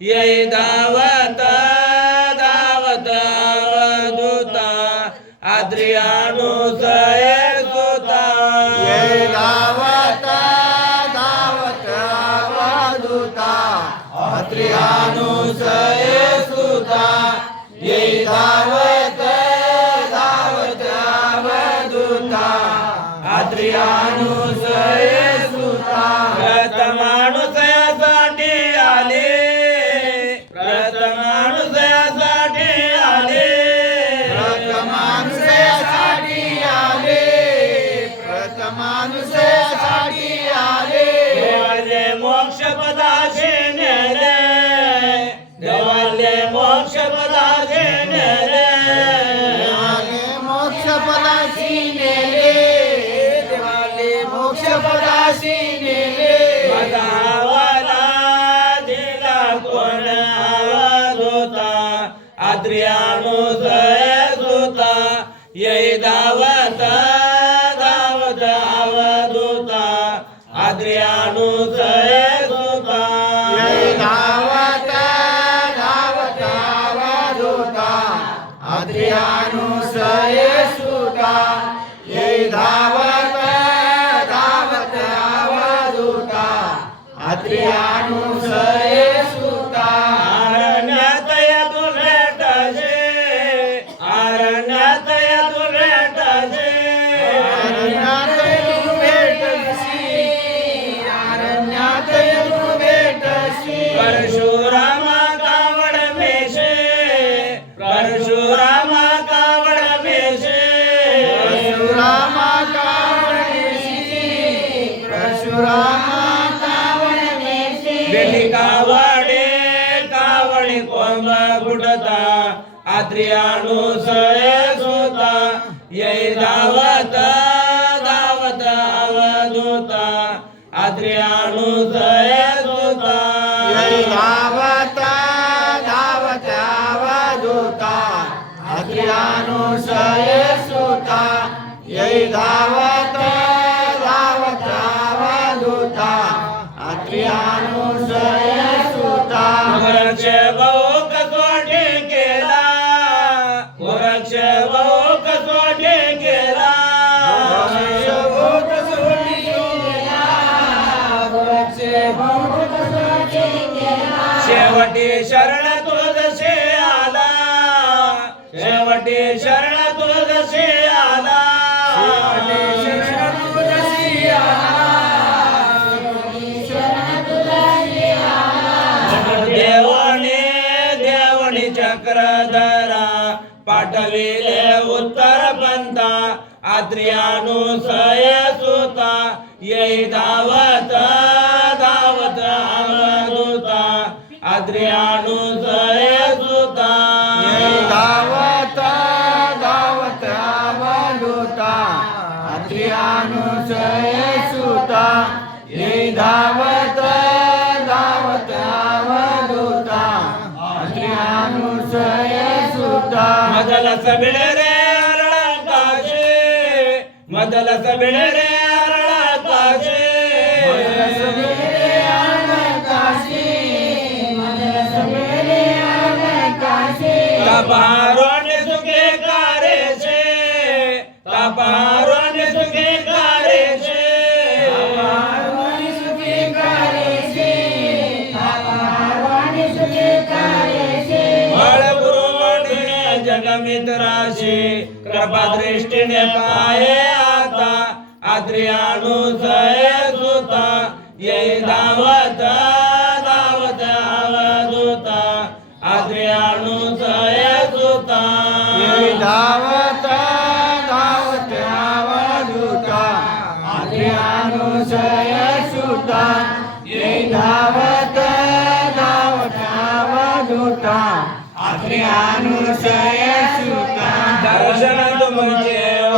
येई धावत धावत अवधूता आद्रियानुसये सुता येई धावत धावत अवधूता आद्रियानुसये सुता येई धावत धावत अवधूता आद्रियानुसये सुता प्रथमानुसयासाठी आले प्रथमानुसयासाठी आले प्रथमानुसयासाठी आले प्रथमानुसयासाठी आले देवाले मोक्ष पदाशी नेले देवाले मोक्ष पदाशी नेले देवाले मोक्षपदासी नेले देवाले मोक्षपदासी नेले मदावाला दिला कोण अवधूता आद्रियानुसये सुता येई धावत धावत अवधूता आद्रियानुसये सुता येई धावत धावत अवधूता आद्रियानुसये सुता येई धावत धावत अवधूता आद्रियानुसये सुता अरण्यात येतो भेटजे अरण्यात येतो भेटजे अरण्यात येऊन भेटसी अरण्यात येऊन भेटसी परशुरामा कावड मेशे परशुरामा कावड मेशे परशुरामा कावडनेसी परशुरामा कावडनेसी बेली कावडे कावडी कोंब फुटता आद्रियानुसये सुता येई धावत धावत अवधूता आद्रियानुसये सुता येई धावत धावत अवधूता आद्रियानुसये सुता येई धावत धावत अवधूता आद्रियानुसये सुता वृक्ष बहु कसोटी केला वृक्ष बहु कसोटी केला शेवटी शरण तुझसे आला शेवटी शरण तुझसे आला देवाने देवणी चक्रधरा पाठविले उत्तर पंथा आद्रियानुसये सुता येई धावत धावत अवधूता आद्रियानुसये सुता येई धावत धावत अवधूता आद्रियानुसये सुता येई धावत धावत अवधूता आद्रियानुसये सुता मदल सबिळे रे अरळा काशे मदल सबिळे रे अरळा काशे तपारोने सुखे कारे छे तपारोने सुखे कारे छे बळपुरवणे जगमित्राशी कृपा दृष्टीने पाये आता आद्रियानुसये सुता येई धावत धावत अवधूता आद्रियानुसये सुता येई धावत धावत अवधूता आद्रियानुसये सुता येई धावत धावत अवधूता आद्रियानुसये सुता दर्शन